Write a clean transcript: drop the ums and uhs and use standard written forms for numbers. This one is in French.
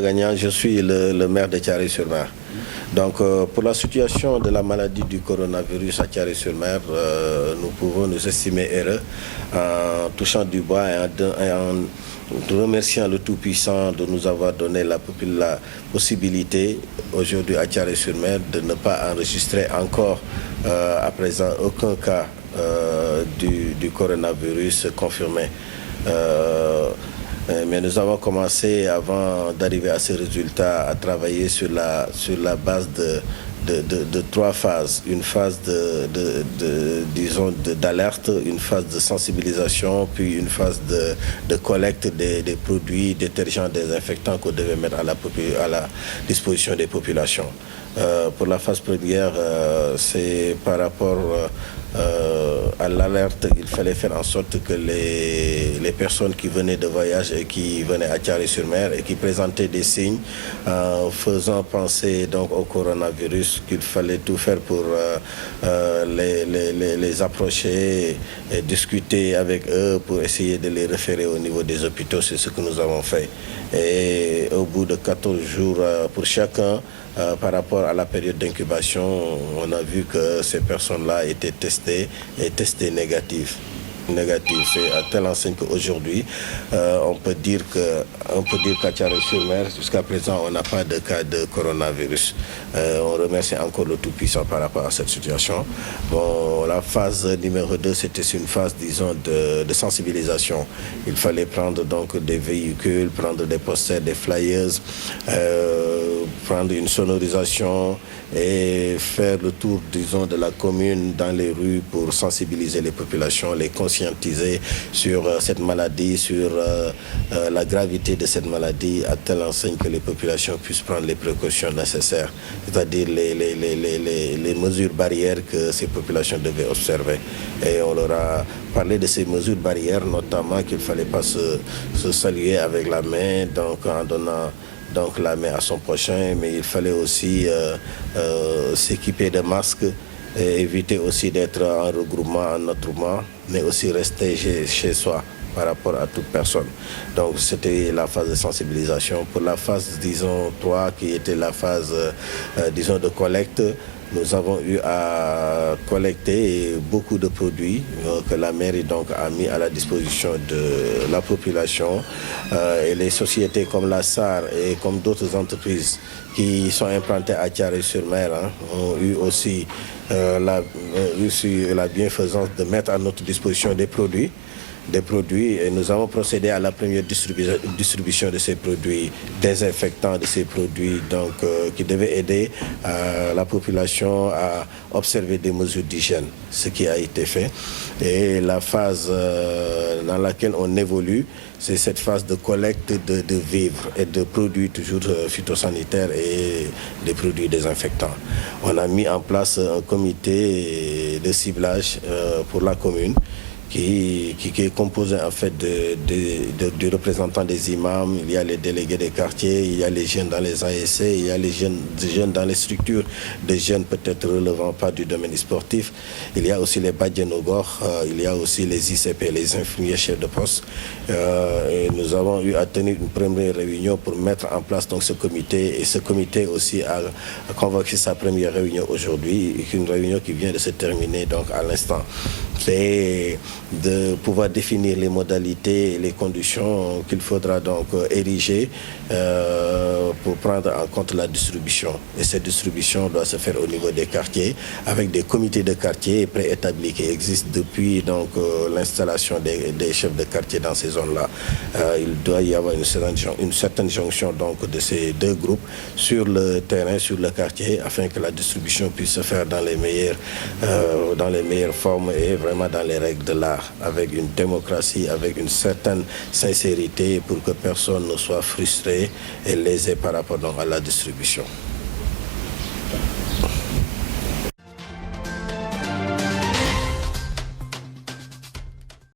Gagnan, je suis le maire de Thiaroye-sur-Mer. Donc, pour la situation de la maladie du coronavirus à Thiaroye-sur-Mer, nous pouvons nous estimer heureux en touchant du bois et en remerciant le Tout-Puissant de nous avoir donné la possibilité aujourd'hui à Thiaroye-sur-Mer de ne pas enregistrer encore à présent aucun cas du coronavirus confirmé. Mais nous avons commencé, avant d'arriver à ces résultats, à travailler sur la base de trois phases. Une phase d'alerte, une phase de sensibilisation, puis une phase de collecte des produits détergents, désinfectants qu'on devait mettre à la disposition des populations. Pour la phase première, c'est par rapport à l'alerte, il fallait faire en sorte que les personnes qui venaient de voyage et qui venaient à Thiaroye-sur-Mer et qui présentaient des signes faisant penser donc au coronavirus, qu'il fallait tout faire pour les approcher et discuter avec eux pour essayer de les référer au niveau des hôpitaux. C'est ce que nous avons fait. Et au bout de 14 jours pour chacun, par rapport à la période d'incubation, on a vu que ces personnes-là étaient testées et testées négatives. C'est à telle enseigne qu'aujourd'hui, on peut dire qu'à Thiaroye-sur-Mer, jusqu'à présent, on n'a pas de cas de coronavirus. On remercie encore le Tout-Puissant par rapport à cette situation. Bon, la phase numéro 2, c'était une phase, disons, de sensibilisation. Il fallait prendre donc des véhicules, prendre des posters, des flyers, prendre une sonorisation et faire le tour, disons, de la commune dans les rues pour sensibiliser les populations, les conscientiser sur cette maladie, sur la gravité de cette maladie, à telle enseigne que les populations puissent prendre les précautions nécessaires, c'est-à-dire les mesures barrières que ces populations devaient observer. Et on leur a parlé de ces mesures barrières, notamment qu'il ne fallait pas se saluer avec la main, donc en donnant donc la main à son prochain, mais il fallait aussi s'équiper de masques et éviter aussi d'être en regroupement, en attroupement, mais aussi rester chez soi par rapport à toute personne. Donc c'était la phase de sensibilisation. Pour la phase, disons, 3, qui était la phase, disons, de collecte, nous avons eu à collecter beaucoup de produits que la mairie donc a mis à la disposition de la population. Et les sociétés comme la SAR et comme d'autres entreprises qui sont implantées à Thiaroye-sur-Mer ont eu aussi la bienfaisance de mettre à notre disposition des produits et nous avons procédé à la première distribution de ces produits désinfectants, de ces produits donc, qui devaient aider la population à observer des mesures d'hygiène, ce qui a été fait. Et la phase dans laquelle on évolue, c'est cette phase de collecte de vivres et de produits toujours phytosanitaires et des produits désinfectants. On a mis en place un comité de ciblage pour la commune qui est composé en fait de représentants des imams, il y a les délégués des quartiers, il y a les jeunes dans les ASC, il y a les jeunes dans les structures, des jeunes peut-être relevant pas du domaine sportif, il y a aussi les Badjenogor, il y a aussi les ICP, les infirmiers chefs de poste. Et nous avons eu à tenir une première réunion pour mettre en place donc ce comité, et ce comité aussi a convoqué sa première réunion aujourd'hui, une réunion qui vient de se terminer donc à l'instant. C'est de pouvoir définir les modalités et les conditions qu'il faudra donc ériger pour prendre en compte la distribution. Et cette distribution doit se faire au niveau des quartiers avec des comités de quartier préétablis qui existent depuis donc l'installation des chefs de quartier dans ces zones-là. Il doit y avoir une certaine jonction donc de ces deux groupes sur le terrain, sur le quartier, afin que la distribution puisse se faire dans les meilleures formes et vraiment dans les règles de l'art, avec une démocratie, avec une certaine sincérité pour que personne ne soit frustré et lésé par rapport donc à la distribution.